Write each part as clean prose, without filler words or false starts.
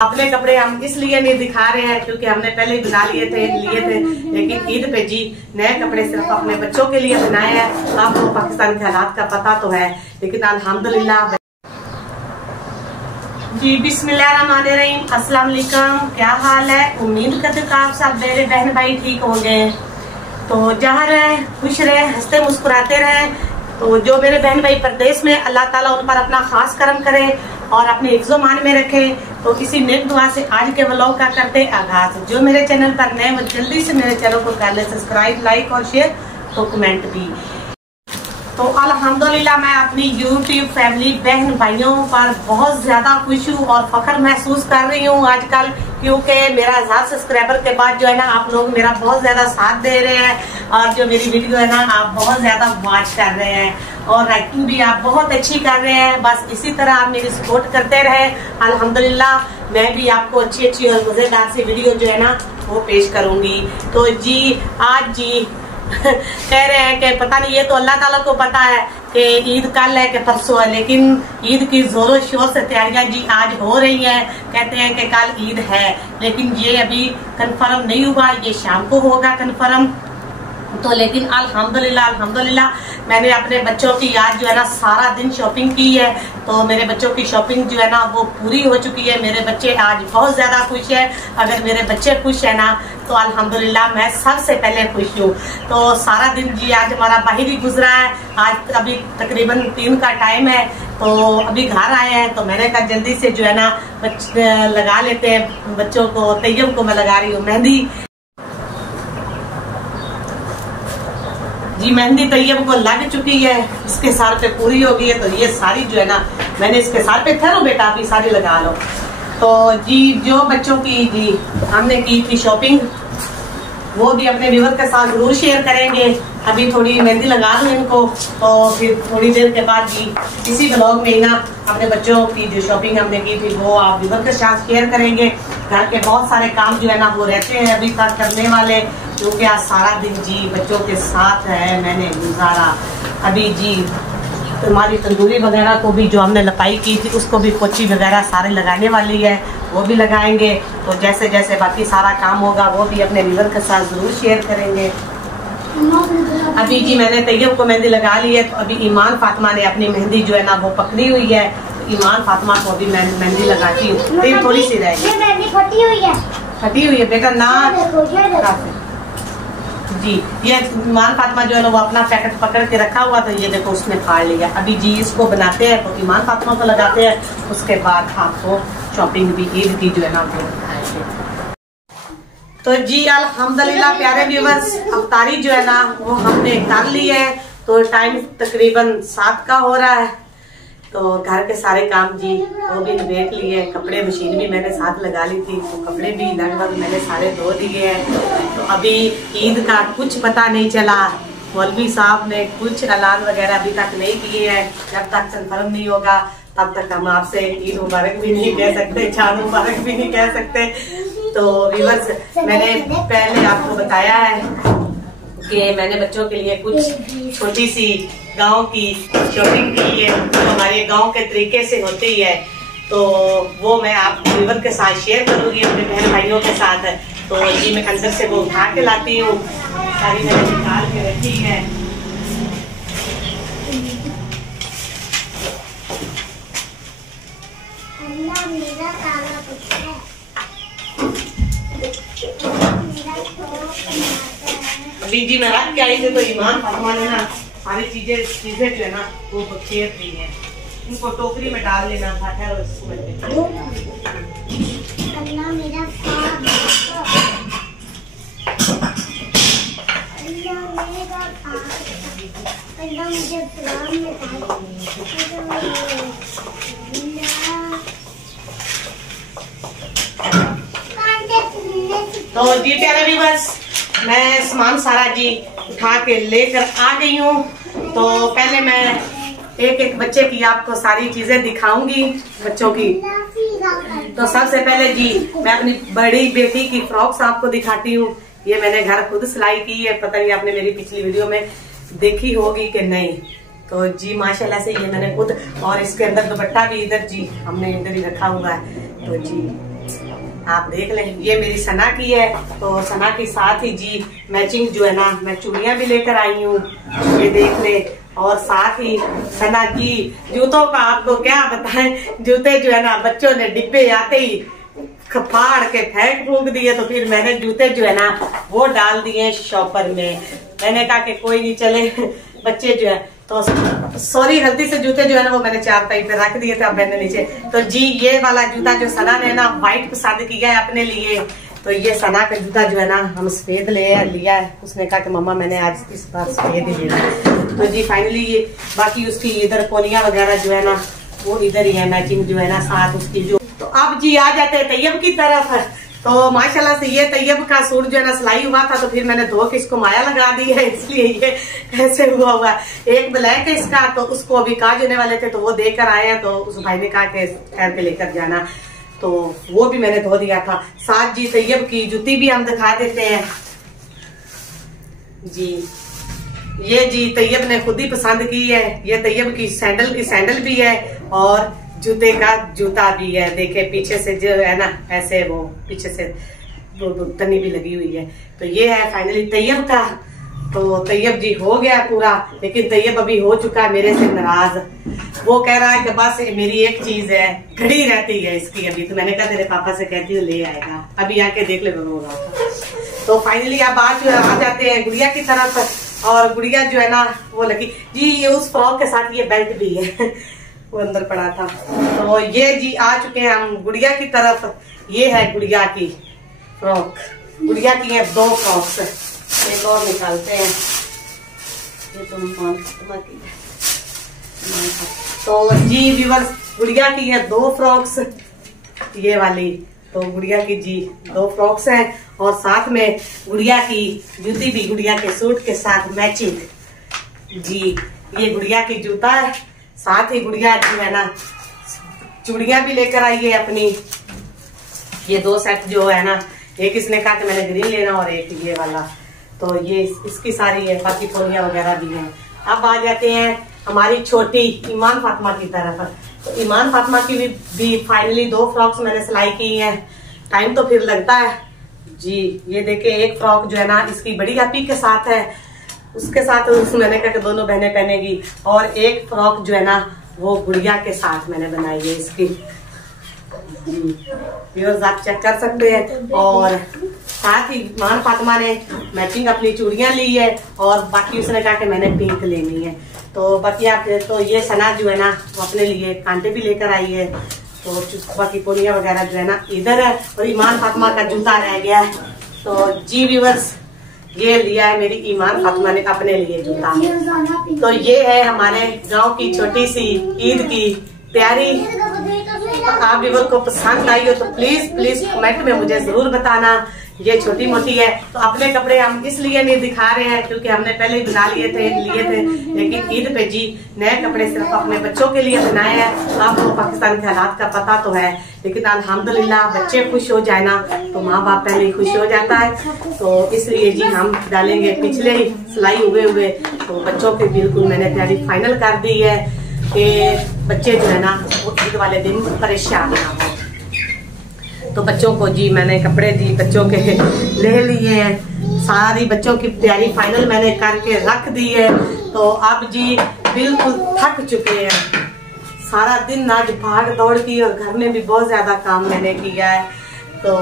अपने कपड़े हम इसलिए नहीं दिखा रहे हैं क्योंकि हमने पहले ही बना लिए थे लेकिन ईद पे जी नए कपड़े सिर्फ अपने बच्चों के लिए बनाए हैं। आपको पाकिस्तान के हालात का पता तो है, लेकिन अल्हम्दुलिल्लाह। जी बिस्मिल्लाहिर्रहमानिर्रहीम, अस्सलाम वालेकुम। क्या हाल है? उम्मीद करते हो आप सब मेरे बहन भाई ठीक होंगे। तो जहाँ रहे खुश रहे, हंसते मुस्कुराते रहे। तो जो मेरे बहन भाई परदेश में, अल्लाह ताला उन पर अपना खास करम करे और अपने हिफ्ज़ो मान में रखे। तो इसी नेक दुआ से आज के व्लॉग का करते आगाज। जो मेरे चैनल पर नए वो जल्दी से मेरे चैनल को कर ले सब्सक्राइब, लाइक और शेयर, तो कमेंट भी। तो अल्हम्दुलिल्लाह मैं अपनी यूट्यूब फैमिली बहन भाइयों पर बहुत ज्यादा खुश हूँ और फख्र महसूस कर रही हूँ आजकल, क्योंकि मेरा 1000 सब्सक्राइबर के बाद जो है ना आप लोग मेरा बहुत ज्यादा साथ दे रहे हैं और जो मेरी वीडियो है ना आप बहुत ज्यादा वॉच कर रहे हैं और राइटिंग भी आप बहुत अच्छी कर रहे हैं। बस इसी तरह आप मेरी सपोर्ट करते रहे। अल्हम्दुलिल्लाह मैं भी आपको अच्छी अच्छी और मजेदार सी वीडियो जो है ना वो पेश करूंगी। तो जी आज जी कह रहे हैं कि पता नहीं, ये तो अल्लाह ताला को पता है कि ईद कल है कि परसों है, लेकिन ईद की जोरों शोर से तैयारियां जी आज हो रही हैं। कहते हैं कि कल ईद है, लेकिन ये अभी कंफर्म नहीं हुआ, ये शाम को होगा कंफर्म। तो लेकिन अल्हम्दुलिल्लाह मैंने अपने बच्चों की आज जो है ना सारा दिन शॉपिंग की है। तो मेरे बच्चों की शॉपिंग जो है ना वो पूरी हो चुकी है। मेरे बच्चे आज बहुत ज्यादा खुश है। अगर मेरे बच्चे खुश है ना तो अल्हम्दुलिल्लाह मैं सबसे पहले खुश हूँ। तो सारा दिन जी आज हमारा बाहर ही गुजरा है। आज अभी तकरीबन 3 का टाइम है, तो अभी घर आए हैं। तो मैंने कहा जल्दी से जो है ना लगा लेते हैं बच्चों को। तैयब को मैं लगा रही हूँ मेहंदी जी। मेहंदी तैयब को लग चुकी है, इसके सर पे पूरी हो गई है। तो ये सारी जो है ना मैंने इसके सर पे, ठहरो बेटा अभी सारी लगा लो। तो जी जो बच्चों की जी हमने की थी शॉपिंग वो भी अपने व्यूअर के साथ जरूर शेयर करेंगे। अभी थोड़ी मेहंदी लगा दूं इनको, तो फिर थोड़ी देर के बाद जी इसी ब्लॉग में ना अपने बच्चों की जो शॉपिंग हमने की थी वो आप व्यूअर के साथ शेयर करेंगे। घर के बहुत सारे काम जो है ना वो रहते हैं अभी तक करने वाले, क्योंकि आज सारा दिन जी बच्चों के साथ है मैंने गुजारा। अभी जी हमारी तंदूरी वगैरह को भी जो हमने लपाई की थी उसको भी पोची वगैरह सारे लगाने वाली है, वो भी लगाएंगे। तो जैसे जैसे बाकी सारा काम होगा वो भी अपने व्यूअर के साथ जरूर शेयर करेंगे। अभी जी मैंने तैयब को मेहंदी लगा ली है। तो अभी ईमान फातिमा ने अपनी मेहंदी जो है ना वो पकड़ी हुई है। ईमान फातिमा को अभी मैं मेहंदी लगाती हूँ। फिर थोड़ी सी रहेगी, फटी हुई है बेटा ना जी। ये ईमान फातिमा जो है ना वो अपना पैकेट पकड़ के रखा हुआ, तो ये देखो उसने फाड़ लिया। अभी जी इसको बनाते हैं तो ईमान फातिमा को लगाते हैं, उसके बाद आपको शॉपिंग भी ईद की जो है ना वो बताएंगे। तो जी अल्हम्दुलिल्लाह प्यारे व्यूअर्स, अफ्तारी जो है ना वो हमने कर ली है। तो टाइम तकरीबन 7 का हो रहा है। तो घर के सारे काम जी वो भी निबेट लिए। कपड़े मशीन भी मैंने साथ लगा ली थी, तो कपड़े भी लगभग मैंने सारे धो दिए हैं। तो अभी ईद का कुछ पता नहीं चला, मौलवी साहब ने कुछ ऐलान वगैरह अभी तक नहीं किए हैं। जब तक कंफर्म नहीं होगा तब तक हम आपसे ईद मुबारक भी नहीं कह सकते, चांद मुबारक भी नहीं कह सकते। तो व्यूअर्स मैंने पहले आपको बताया है कि मैंने बच्चों के लिए कुछ छोटी सी गांव की शॉपिंग की है, जो हमारे गांव के तरीके से होती है। तो वो मैं आप व्यूअर के साथ शेयर करूंगी अपने बहन भाइयों के साथ। तो जी मैं अंदर से वो उठा के लाती हूँ, सारी मैंने निकाल के रखी है। अभी जी मैं रख के आई थी, तो ईमान फातिमा ने ना सारी चीजें जो है ना वो शेयर की है। इनको टोकरी में डाल लेना था। तो जी प्यारे व्यूअर्स मैं सामान सारा जी उठा के लेकर आ गई हूँ। तो पहले मैं एक एक बच्चे की आपको सारी चीजें दिखाऊंगी बच्चों की। तो सबसे पहले जी मैं अपनी बड़ी बेटी की फ्रॉक्स आपको दिखाती हूँ। ये मैंने घर खुद सिलाई की है, पता नहीं आपने मेरी पिछली वीडियो में देखी होगी कि नहीं। तो जी माशाल्लाह से ये मैंने खुद, और इसके अंदर दुपट्टा भी इधर जी हमने इधर ही रखा हुआ है। तो जी आप देख लें। ये मेरी सना की है, तो सना के साथ ही जी मैचिंग जो है ना मैं चूड़ियां भी लेकर आई हूँ, ये देख ले। और साथ ही सना जी जूतों का आपको क्या बताएं, जूते जो है ना बच्चों ने डिब्बे आते ही फाड़ के फेंक फूक दिए, तो फिर मैंने जूते जो है ना वो डाल दिए शॉपर में। मैंने कहा कि कोई नहीं चले बच्चे जो है, तो सॉरी गलती से जूते जो है ना वो मैंने चारपाई पे रख दिए थे, अब मैंने नीचे। तो जी ये वाला जूता जो सना ने ना व्हाइट पसंद किया है अपने लिए, तो ये सना का जूता जो है ना हम सफेद लिया है। उसने कहा कि मम्मा मैंने आज इस बार सफेद ही लेना। तो जी फाइनली ये बाकी उसकी इधर कोनिया वगैरह जो है ना वो इधर ही है, मैचिंग जो है ना साथ उसकी जो। तो अब जी आ जाते हैं तैयब की तरफ। तो माशाल्लाह से ये तैयब का सूट जो है ना सिलाई हुआ था, तो फिर मैंने धो के इसको माया लगा दी है, इसलिए ये ऐसे हुआ हुआ है। एक ब्लैक है इसका, तो उसको अभी काज होने वाले थे तो वो देकर आए हैं, तो उस भाई ने कहा कि ठहर के लेकर जाना, तो वो भी मैंने धो दिया था। साथ जी तैयब की जूती भी हम दिखा देते हैं जी। ये जी तैयब ने खुद ही पसंद की है, ये तैयब की सैंडल भी है और जूते का जूता भी है। देखे पीछे से जो है ना ऐसे वो पीछे से वो तनी भी लगी हुई है। तो ये है फाइनली तैयब का। तो तैयब जी हो गया पूरा, लेकिन तैयब अभी हो चुका है मेरे से नाराज। वो कह रहा है कि बस मेरी एक चीज है, घड़ी रहती है इसकी अभी। तो मैंने कहा तेरे पापा से कहती हूँ ले आएगा, अभी आके देख ले होगा। तो फाइनली अब आ जाते हैं गुड़िया की तरफ। और गुड़िया जो है ना वो लगी जी, ये उस फ्रॉक के साथ ये बेल्ट भी है वो अंदर पड़ा था। तो ये जी आ चुके हैं हम गुड़िया की तरफ। ये है गुड़िया की फ्रॉक, गुड़िया की है 2 फ्रॉक्स। एक और निकालते हैं, ये तो जी व्यूअर्स गुड़िया की है 2 फ्रॉक्स ये वाली। तो गुड़िया की जी 2 फ्रॉक्स हैं और साथ में गुड़िया की जूती भी गुड़िया के सूट के साथ मैचिंग जी। ये गुड़िया की जूता है, साथ ही गुड़िया जो है ना चूड़ियां भी लेकर आई है अपनी। ये 2 सेट जो है ना, एक इसने कहा कि मैंने ग्रीन लेना और एक ये वाला, तो ये इसकी सारी है, बाकी फोलियां वगैरह भी हैं। अब आ जाते हैं हमारी छोटी ईमान फातिमा की तरफ। तो ईमान फातिमा की भी फाइनली 2 फ्रॉक्स मैंने सिलाई की हैं। टाइम तो फिर लगता है जी। ये देखे एक फ्रॉक जो है ना इसकी बड़ी आपी के साथ है, उसके साथ मैंने कहा कि दोनों बहनें पहनेगी। और एक फ्रॉक जो है ना वो गुड़िया के साथ मैंने बनाई है इसकी व्यूअर्स, आप चेक कर सकते हैं। और साथ ही ईमान फातिमा ने मैचिंग अपनी चूड़ियां ली है और बाकी उसने कहा कि मैंने पिंक लेनी है। तो बाकी आप तो ये सना जो है ना वो अपने लिए कांटे भी लेकर आई है। तो बाकी पोलियां वगैरह जो है ना इधर है और ईमान फातिमा का जूता रह गया है। तो जी व्यूअर्स ये लिया है मेरी ईमान फातिमा ने अपने लिए जूता। तो ये है हमारे गांव की छोटी सी ईद की तैयारी। आप व्यूअर को पसंद आई हो तो प्लीज कमेंट में मुझे जरूर बताना। ये छोटी मोटी है, तो अपने कपड़े हम इसलिए नहीं दिखा रहे हैं क्योंकि हमने पहले ही बना लिए थे, लेकिन ईद पे जी नए कपड़े सिर्फ अपने बच्चों के लिए बनाए हैं। आपको पाकिस्तान के हालात का पता तो है, लेकिन अल्हम्दुलिल्लाह बच्चे खुश हो जाए ना तो माँ बाप पहले ही खुश हो जाता है। तो इसलिए जी हम डालेंगे पिछले ही सिलाई हुए। तो बच्चों के बिल्कुल मैंने तैयारी फाइनल कर दी है कि बच्चे जो है ना वो ईद वाले दिन परेशान ना हो। तो बच्चों को जी मैंने कपड़े जी बच्चों के ले लिए हैं, सारी बच्चों की तैयारी फाइनल मैंने करके रख दी है। तो अब जी बिल्कुल थक चुके हैं, सारा दिन आज भाग दौड़ की और घर में भी बहुत ज्यादा काम मैंने किया है। तो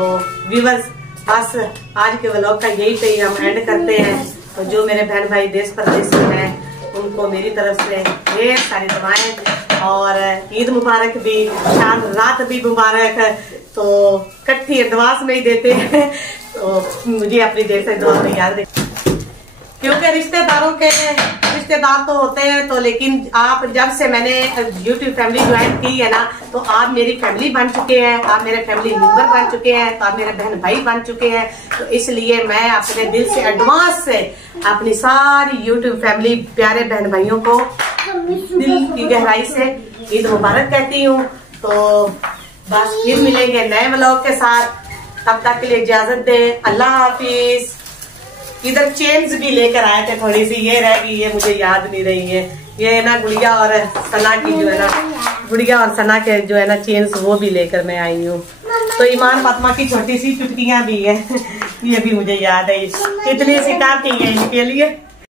व्यूअर्स बस आज के व्लॉग का यही पे हम एंड करते हैं। तो जो मेरे बहन भाई देश प्रदेश में हैं उनको मेरी तरफ से ढेर सारी दुआएं और ईद मुबारक भी, शाम रात भी मुबारक। तो कट्ठी एडवांस में ही देते हैं, तो मुझे अपनी देर से दुआ में याद रखें क्योंकि रिश्तेदार तो होते हैं। तो लेकिन आप जब से मैंने YouTube फैमिली ज्वाइन की है ना तो आप मेरी फैमिली बन चुके हैं, आप मेरे फैमिली मेंबर बन चुके हैं, तो आप मेरे बहन भाई बन चुके हैं। तो इसलिए मैं अपने दिल से एडवांस से अपनी सारी YouTube फैमिली प्यारे बहन भाइयों को दिल की गहराई से ईद मुबारक कहती हूँ। तो बस फिर मिलेंगे नए व्लॉग के साथ, तब तक के लिए इजाजत दे, अल्लाह हाफिज। इधर चेन्स भी लेकर आए थे थोड़ी सी, ये रह गई, ये मुझे याद नहीं रही है, ये है ना गुड़िया और सना की जो है ना, गुड़िया और सना के जो है ना चेन्स वो भी लेकर मैं आई हूँ। तो ईमान फातिमा की छोटी सी चुटकियाँ भी है, ये भी मुझे याद है, इतनी सी काफी है इनके लिए।